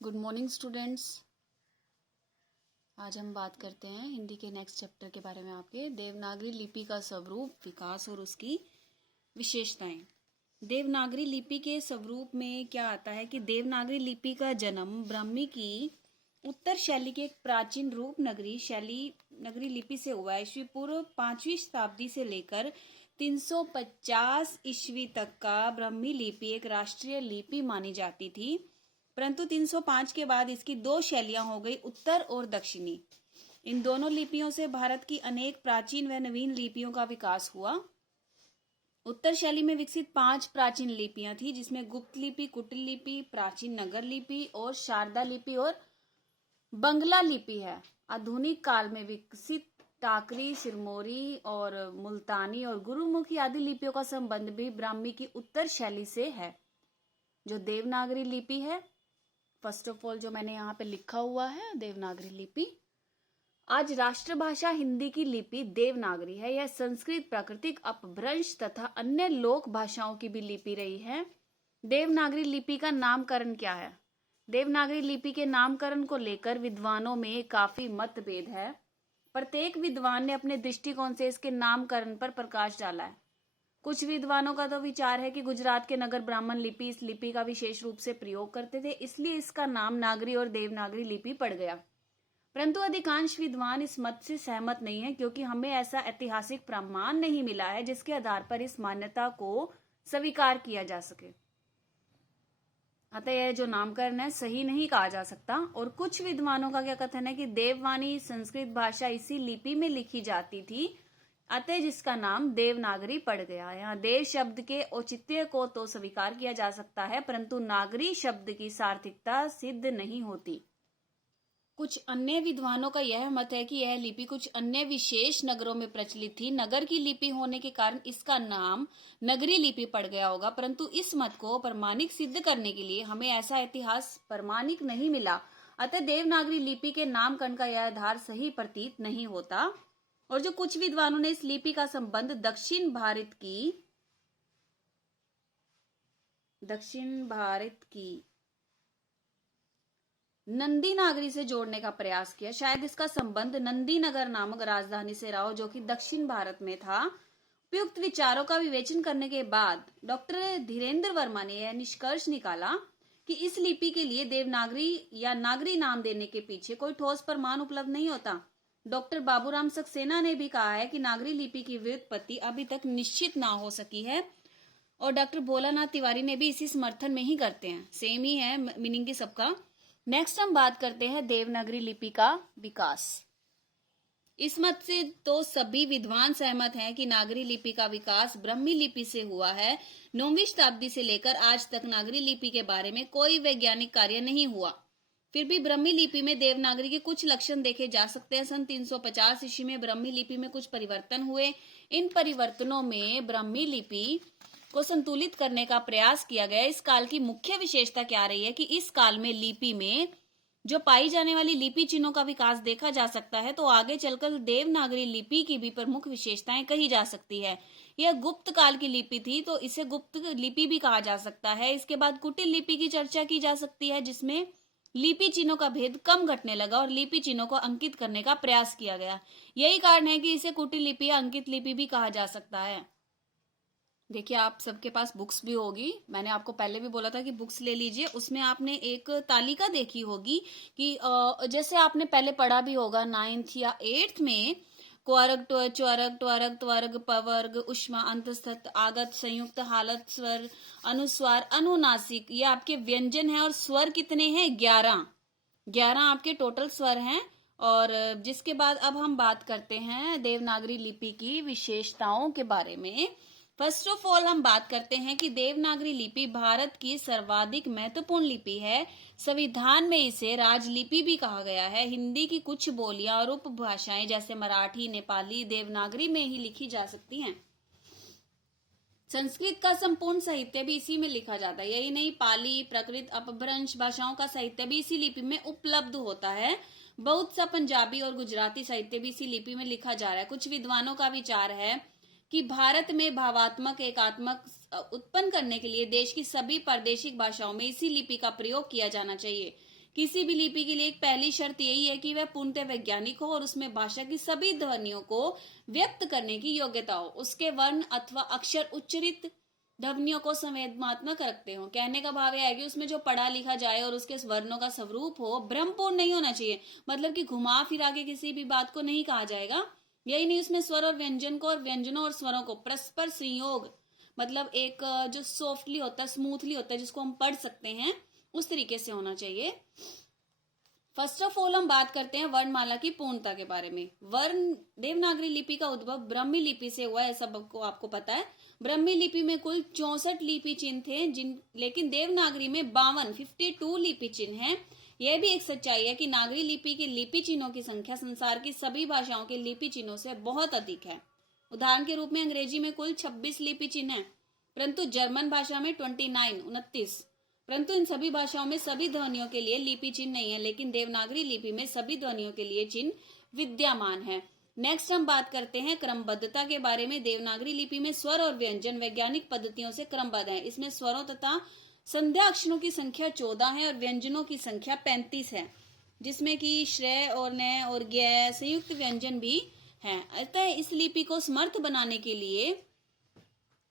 Good morning students. आज हम बात करते हैं हिंदी के नेक्स्ट चैप्टर के बारे में, आपके देवनागरी लिपि का स्वरूप, विकास और उसकी विशेषताएं। देवनागरी लिपि के स्वरूप में क्या आता है कि देवनागरी लिपि का जन्म ब्राह्मी की उत्तर शैली के एक प्राचीन रूप नगरी लिपि से हुआ है। ईस्वी पूर्व 5वीं शताब्दी से लेकर 350 ईस्वी तक का ब्राह्मी लिपि एक राष्ट्रीय लिपि मानी जाती थी, परंतु 305 के बाद इसकी दो शैलियां हो गई, उत्तर और दक्षिणी। इन दोनों लिपियों से भारत की अनेक प्राचीन व नवीन लिपियों का विकास हुआ। उत्तर शैली में विकसित 5 प्राचीन लिपियां थी, जिसमें गुप्त लिपि, कुटिल लिपि, प्राचीन नगर लिपि और शारदा लिपि और बंगला लिपि है। आधुनिक काल में विकसित टाकरी, सिरमौरी और मुल्तानी और गुरुमुखी आदि लिपियों का संबंध भी ब्राह्मी की उत्तर शैली से है। जो देवनागरी लिपि है, फर्स्ट ऑफ ऑल जो मैंने यहाँ पे लिखा हुआ है देवनागरी लिपि, आज राष्ट्रभाषा हिंदी की लिपि देवनागरी है। यह संस्कृत, प्राकृतिक अपभ्रंश तथा अन्य लोक भाषाओं की भी लिपि रही है। देवनागरी लिपि का नामकरण क्या है? देवनागरी लिपि के नामकरण को लेकर विद्वानों में काफी मतभेद है। प्रत्येक विद्वान ने अपने दृष्टिकोण से इसके नामकरण पर प्रकाश डाला है। कुछ विद्वानों का तो विचार है कि गुजरात के नगर ब्राह्मण लिपि इस लिपि का विशेष रूप से प्रयोग करते थे, इसलिए इसका नाम नागरी और देवनागरी लिपि पड़ गया। परंतु अधिकांश विद्वान इस मत से सहमत नहीं है, क्योंकि हमें ऐसा ऐतिहासिक प्रमाण नहीं मिला है जिसके आधार पर इस मान्यता को स्वीकार किया जा सके। अतः यह जो नामकरण है सही नहीं कहा जा सकता। और कुछ विद्वानों का क्या कथन है कि देववाणी संस्कृत भाषा इसी लिपि में लिखी जाती थी, अतः जिसका नाम देवनागरी पड़ गया। यहाँ देव शब्द के औचित्य को तो स्वीकार किया जा सकता है, परंतु नागरी शब्द की सार्थकता सिद्ध नहीं होती। कुछ अन्य विद्वानों का यह मत है कि यह लिपि कुछ अन्य विशेष नगरों में प्रचलित थी। नगर की लिपि होने के कारण इसका नाम नगरी लिपि पड़ गया होगा, परंतु इस मत को प्रमाणिक सिद्ध करने के लिए हमें ऐसा इतिहास प्रमाणिक नहीं मिला। अतः देवनागरी लिपि के नामकरण का यह आधार सही प्रतीत नहीं होता। और जो कुछ विद्वानों ने इस लिपि का संबंध दक्षिण भारत की नंदी नागरी से जोड़ने का प्रयास किया। शायद इसका संबंध नंदी नगर नामक राजधानी से रहा हो, जो कि दक्षिण भारत में था। उपयुक्त विचारों का विवेचन करने के बाद डॉक्टर धीरेन्द्र वर्मा ने यह निष्कर्ष निकाला कि इस लिपि के लिए देवनागरी या नागरी नाम देने के पीछे कोई ठोस प्रमाण उपलब्ध नहीं होता। डॉक्टर बाबूराम सक्सेना ने भी कहा है कि नागरी लिपि की व्युत्पत्ति अभी तक निश्चित ना हो सकी है, और डॉक्टर भोलानाथ तिवारी ने भी इसी समर्थन में ही करते हैं। सेम ही है मीनिंग की सबका। नेक्स्ट हम बात करते हैं देवनागरी लिपि का विकास। इस मत से तो सभी विद्वान सहमत हैं कि नागरी लिपि का विकास ब्राह्मी लिपि से हुआ है। 9वीं शताब्दी से लेकर आज तक नागरी लिपि के बारे में कोई वैज्ञानिक कार्य नहीं हुआ। फिर भी ब्राह्मी लिपि में देवनागरी के कुछ लक्षण देखे जा सकते हैं। सन 350 ईस्वी में ब्राह्मी लिपि में कुछ परिवर्तन हुए। इन परिवर्तनों में ब्राह्मी लिपि को संतुलित करने का प्रयास किया गया। इस काल की मुख्य विशेषता क्या रही है कि इस काल में लिपि में जो पाई जाने वाली लिपि चिन्हों का विकास देखा जा सकता है, तो आगे चलकर देवनागरी लिपि की भी प्रमुख विशेषताएं कही जा सकती है। यह गुप्त काल की लिपि थी, तो इसे गुप्त लिपि भी कहा जा सकता है। इसके बाद कुटिल लिपि की चर्चा की जा सकती है, जिसमें लिपि चिन्हों का भेद कम घटने लगा और लिपि चिन्हों को अंकित करने का प्रयास किया गया। यही कारण है कि इसे कुटिल लिपि या अंकित लिपि भी कहा जा सकता है। देखिए, आप सबके पास बुक्स भी होगी। मैंने आपको पहले भी बोला था कि बुक्स ले लीजिए। उसमें आपने एक तालिका देखी होगी कि जैसे आपने पहले पढ़ा भी होगा 9th या 8th में, क्वरग, च्वरग, त्वरग, त्वर्ग, पवर्ग, उष्मा, अंतस्थ, आगत, संयुक्त, हालत, स्वर, अनुस्वार, अनुनासिक, ये आपके व्यंजन हैं। और स्वर कितने हैं? 11 आपके टोटल स्वर हैं। और जिसके बाद अब हम बात करते हैं देवनागरी लिपि की विशेषताओं के बारे में। फर्स्ट ऑफ ऑल हम बात करते हैं कि देवनागरी लिपि भारत की सर्वाधिक महत्वपूर्ण लिपि है। संविधान में इसे राजलिपि भी कहा गया है। हिंदी की कुछ बोलियां और उपभाषाएं जैसे मराठी, नेपाली देवनागरी में ही लिखी जा सकती हैं। संस्कृत का संपूर्ण साहित्य भी इसी में लिखा जाता है। यही नहीं, पाली, प्राकृत, अपभ्रंश भाषाओं का साहित्य भी इसी लिपि में उपलब्ध होता है। बहुत सा पंजाबी और गुजराती साहित्य भी इसी लिपि में लिखा जा रहा है। कुछ विद्वानों का विचार है कि भारत में भावात्मक एकात्मक उत्पन्न करने के लिए देश की सभी प्रादेशिक भाषाओं में इसी लिपि का प्रयोग किया जाना चाहिए। किसी भी लिपि के लिए एक पहली शर्त यही है कि वह पूर्णतः वैज्ञानिक हो और उसमें भाषा की सभी ध्वनियों को व्यक्त करने की योग्यता हो। उसके वर्ण अथवा अक्षर उच्चरित ध्वनियों को संवेदनात्मक रखते हो। कहने का भाव यह है कि उसमें जो पढ़ा लिखा जाए और उसके वर्णों का स्वरूप हो भ्रमपूर्ण नहीं होना चाहिए, मतलब कि घुमा फिरा के किसी भी बात को नहीं कहा जाएगा। यही नहीं, उसमें स्वर और व्यंजन को और व्यंजनों और स्वरों को परस्पर संयोग, मतलब एक जो सॉफ्टली होता है, स्मूथली होता है, जिसको हम पढ़ सकते हैं, उस तरीके से होना चाहिए। फर्स्ट ऑफ ऑल हम बात करते हैं वर्णमाला की पूर्णता के बारे में। वर्ण देवनागरी लिपि का उद्भव ब्राह्मी लिपि से हुआ है, सबको आपको पता है। ब्राह्मी लिपि में कुल 64 लिपि चिन्ह थे, लेकिन देवनागरी में 52 लिपि चिन्ह हैं। यह भी एक सच्चाई है कि नागरी लिपि के लिपि चिन्हों की संख्या संसार की सभी भाषाओं के लिपि चिन्हों से बहुत अधिक है। उदाहरण के रूप में अंग्रेजी में कुल 26 लिपि चिन्ह है, परंतु जर्मन भाषा में 29, परंतु इन सभी भाषाओं में सभी ध्वनियों के लिए लिपि चिन्ह नहीं है, लेकिन देवनागरी लिपि में सभी ध्वनियों के लिए चिन्ह विद्यमान है। नेक्स्ट हम बात करते हैं क्रमबद्धता के बारे में। देवनागरी लिपि में स्वर और व्यंजन वैज्ञानिक पद्धतियों से क्रमबद्ध है। इसमें स्वरों तथा संध्या अक्षरों की संख्या 14 है और व्यंजनों की संख्या 35 है, जिसमें कि श्रेय और नय और ज्ञ संयुक्त व्यंजन भी है। अतः इस लिपि को समर्थ बनाने के लिए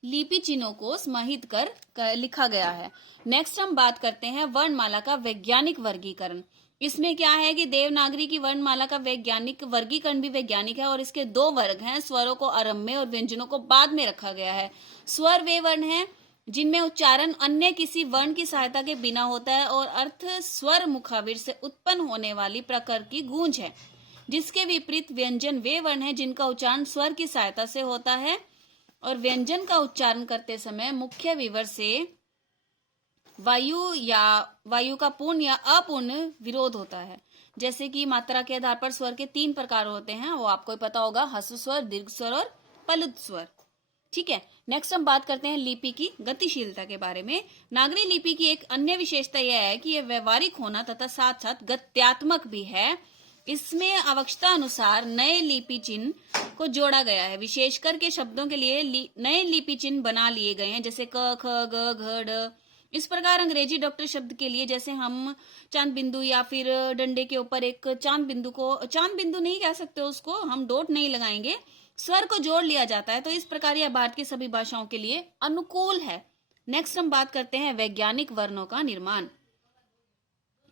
लिपि चिन्हों को समाहित कर लिखा गया है। नेक्स्ट हम बात करते हैं वर्णमाला का वैज्ञानिक वर्गीकरण। इसमें क्या है कि देवनागरी की वर्णमाला का वैज्ञानिक वर्गीकरण भी वैज्ञानिक है और इसके दो वर्ग हैं। स्वरों को आरंभ में और व्यंजनों को बाद में रखा गया है। स्वर वे वर्ण हैं जिनमें उच्चारण अन्य किसी वर्ण की सहायता के बिना होता है और अर्थ स्वर मुखाविर से उत्पन्न होने वाली प्रकार की गूंज है। जिसके विपरीत व्यंजन वे वर्ण हैं जिनका उच्चारण स्वर की सहायता से होता है और व्यंजन का उच्चारण करते समय मुख्य विवर से वायु का पूर्ण या अपूर्ण विरोध होता है। जैसे कि मात्रा के आधार पर स्वर के 3 प्रकार होते हैं, वो आपको पता होगा, ह्रस्व स्वर, दीर्घ स्वर और प्लुत स्वर। ठीक है, नेक्स्ट हम बात करते हैं लिपि की गतिशीलता के बारे में। नागरी लिपि की एक अन्य विशेषता यह है कि यह व्यवहारिक होना तथा साथ साथ गत्यात्मक भी है। इसमें आवश्यकता अनुसार नए लिपि चिन्ह को जोड़ा गया है। विशेषकर के शब्दों के लिए नए लिपि चिन्ह बना लिए गए हैं, जैसे क, ख, ग, घ, ढ। इस प्रकार अंग्रेजी डॉक्टर शब्द के लिए जैसे हम चांद बिंदु या फिर डंडे के ऊपर एक चांद बिंदु नहीं कह सकते, उसको हम डॉट नहीं लगाएंगे, स्वर को जोड़ लिया जाता है। तो इस प्रकार यह भारत की सभी भाषाओं के लिए अनुकूल है। नेक्स्ट हम बात करते हैं वैज्ञानिक वर्णों का निर्माण।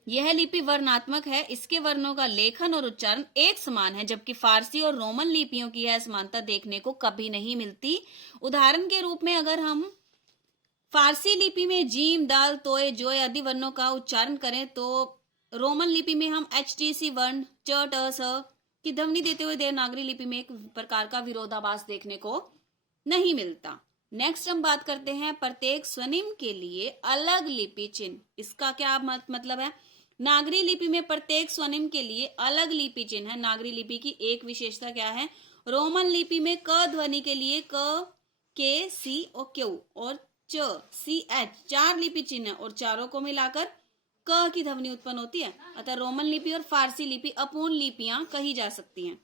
यह लिपि वर्णात्मक है। इसके वर्णों का लेखन और उच्चारण एक समान है, जबकि फारसी और रोमन लिपियों की यह समानता देखने को कभी नहीं मिलती। उदाहरण के रूप में अगर हम फारसी लिपि में जीम, दाल, तोय, जोय आदि वर्णों का उच्चारण करें तो रोमन लिपि में हम HTC वर्ण च, ट, स की ध्वनि देते हुए देवनागरी लिपि में एक प्रकार का विरोधाभास देखने को नहीं मिलता। नेक्स्ट हम बात करते हैं प्रत्येक स्वनिम के लिए अलग लिपि चिन्ह। इसका क्या मतलब है? नागरी लिपि में प्रत्येक स्वनिम के लिए अलग लिपि चिन्ह है। नागरी लिपि की एक विशेषता क्या है? रोमन लिपि में क ध्वनि के लिए क, के, सी और क्यू और च, सी, एच 4 लिपि चिन्ह और चारों को मिलाकर क की ध्वनि उत्पन्न होती है। अतः रोमन लिपि और फारसी लिपि अपूर्ण लिपियां कही जा सकती हैं।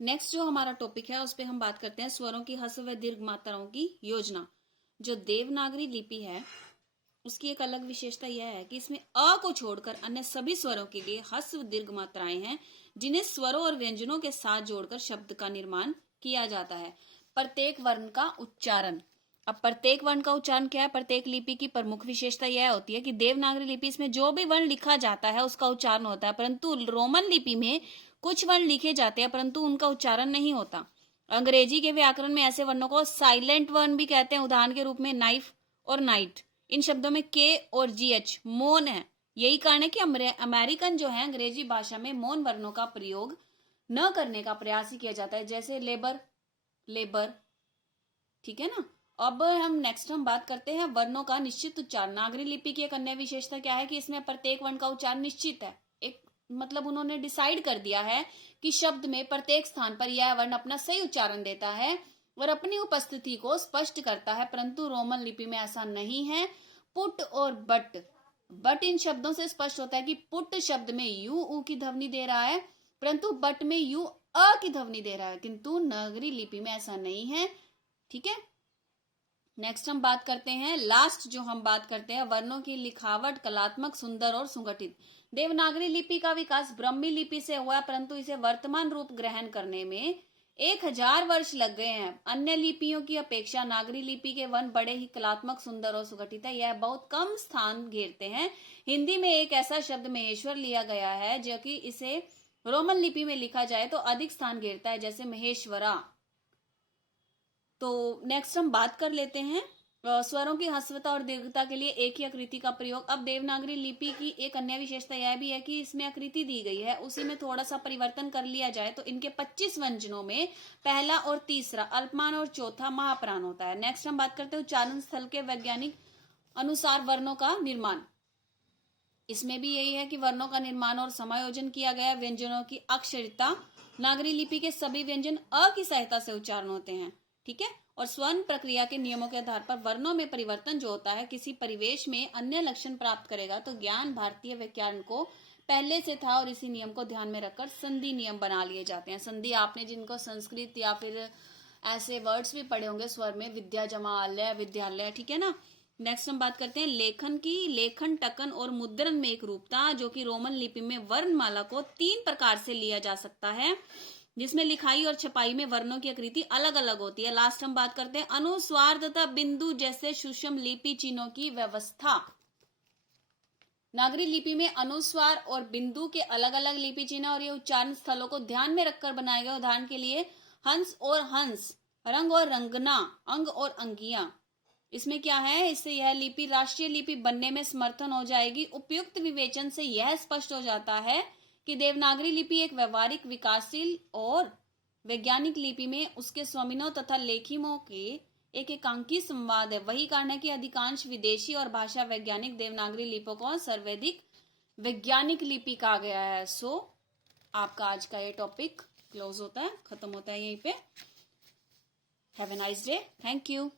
नेक्स्ट जो हमारा टॉपिक है उस पे हम बात करते हैं स्वरों की ह्रस्व व दीर्घ मात्राओं की योजना। जो देवनागरी लिपि है उसकी एक अलग विशेषता यह है कि इसमें अ को छोड़कर अन्य सभी स्वरों के लिए ह्रस्व दीर्घ मात्राएं हैं, जिन्हें स्वरों और व्यंजनों के साथ जोड़कर शब्द का निर्माण किया जाता है। प्रत्येक वर्ण का उच्चारण। अब प्रत्येक वर्ण का उच्चारण क्या है? प्रत्येक लिपि की प्रमुख विशेषता यह होती है कि देवनागरी लिपि इसमें जो भी वर्ण लिखा जाता है उसका उच्चारण होता है, परंतु रोमन लिपि में कुछ वर्ण लिखे जाते हैं परंतु उनका उच्चारण नहीं होता। अंग्रेजी के व्याकरण में ऐसे वर्णों को साइलेंट वर्ण भी कहते हैं। उदाहरण के रूप में नाइफ और नाइट, इन शब्दों में के और GH मौन है। यही कारण है कि अमेरिकन जो है अंग्रेजी भाषा में मौन वर्णों का प्रयोग न करने का प्रयास ही किया जाता है, जैसे लेबर। ठीक है ना। अब हम बात करते हैं वर्णों का निश्चित उच्चारण। नागरी लिपि की एक अन्य विशेषता क्या है कि इसमें प्रत्येक वर्ण का उच्चारण निश्चित है। एक मतलब उन्होंने डिसाइड कर दिया है कि शब्द में प्रत्येक स्थान पर यह वर्ण अपना सही उच्चारण देता है और अपनी उपस्थिति को स्पष्ट करता है, परंतु रोमन लिपि में ऐसा नहीं है। पुट और बट इन शब्दों से स्पष्ट होता है कि पुट शब्द में यू ऊ की ध्वनि दे रहा है, परंतु बट में यू अ की ध्वनि दे रहा है, किंतु नागरी लिपि में ऐसा नहीं है। ठीक है। नेक्स्ट हम बात करते हैं, लास्ट जो हम बात करते हैं, वर्णों की लिखावट कलात्मक, सुंदर और सुगठित। देवनागरी लिपि का विकास ब्राह्मी लिपि से हुआ, परंतु इसे वर्तमान रूप ग्रहण करने में 1000 वर्ष लग गए हैं। अन्य लिपियों की अपेक्षा नागरी लिपि के वर्ण बड़े ही कलात्मक, सुंदर और सुगठित है। यह बहुत कम स्थान घेरते हैं। हिंदी में एक ऐसा शब्द महेश्वर लिया गया है जो कि इसे रोमन लिपि में लिखा जाए तो अधिक स्थान घेरता है, जैसे महेश्वरा। तो नेक्स्ट हम बात कर लेते हैं स्वरों की ह्रस्वता और दीर्घता के लिए एक ही आकृति का प्रयोग। अब देवनागरी लिपि की एक अन्य विशेषता यह भी है कि इसमें आकृति दी गई है, उसी में थोड़ा सा परिवर्तन कर लिया जाए तो इनके 25 व्यंजनों में पहला और तीसरा अल्पमान और चौथा महाप्राण होता है। नेक्स्ट हम बात करते हैं उच्चारण स्थल के वैज्ञानिक अनुसार वर्णों का निर्माण। इसमें भी यही है कि वर्णों का निर्माण और समायोजन किया गया। व्यंजनों की अक्षरिता, नागरी लिपि के सभी व्यंजन अ की सहायता से उच्चारण होते हैं, ठीक है। और स्वर्ण प्रक्रिया के नियमों के आधार पर वर्णों में परिवर्तन जो होता है किसी परिवेश में अन्य लक्षण प्राप्त करेगा। तो ज्ञान भारतीय व्याकरण को पहले से था और इसी नियम को ध्यान में रखकर संधि नियम बना लिए जाते हैं। संधि आपने जिनको संस्कृत या फिर ऐसे वर्ड्स भी पढ़े होंगे स्वर में, विद्या जमालय, विद्यालय, ठीक है ना। नेक्स्ट हम बात करते हैं लेखन की। लेखन, टकन और मुद्रण में एक रूपता, जो कि रोमन लिपि में वर्णमाला को 3 प्रकार से लिया जा सकता है, जिसमें लिखाई और छपाई में वर्णों की आकृति अलग अलग होती है। लास्ट हम बात करते हैं अनुस्वार तथा बिंदु जैसे सूक्ष्म लिपि चिन्हों की व्यवस्था। नागरी लिपि में अनुस्वार और बिंदु के अलग अलग लिपि चिन्ह और ये उच्चारण स्थलों को ध्यान में रखकर बनाए गए। उदाहरण के लिए हंस और हंस, रंग और रंगना, अंग और अंगिया। इसमें क्या है, इससे यह लिपि राष्ट्रीय लिपि बनने में समर्थन हो जाएगी। उपयुक्त विवेचन से यह स्पष्ट हो जाता है कि देवनागरी लिपि एक व्यवहारिक, विकासशील और वैज्ञानिक लिपि में उसके स्वामिनों तथा लेखियों के एक एकांकी संवाद है। वही कारण है कि अधिकांश विदेशी और भाषा वैज्ञानिक देवनागरी लिपि को सर्वाधिक वैज्ञानिक लिपि कहा गया है। सो आपका आज का ये टॉपिक क्लोज होता है, खत्म होता है यहीं पे। Have a nice day. Thank you.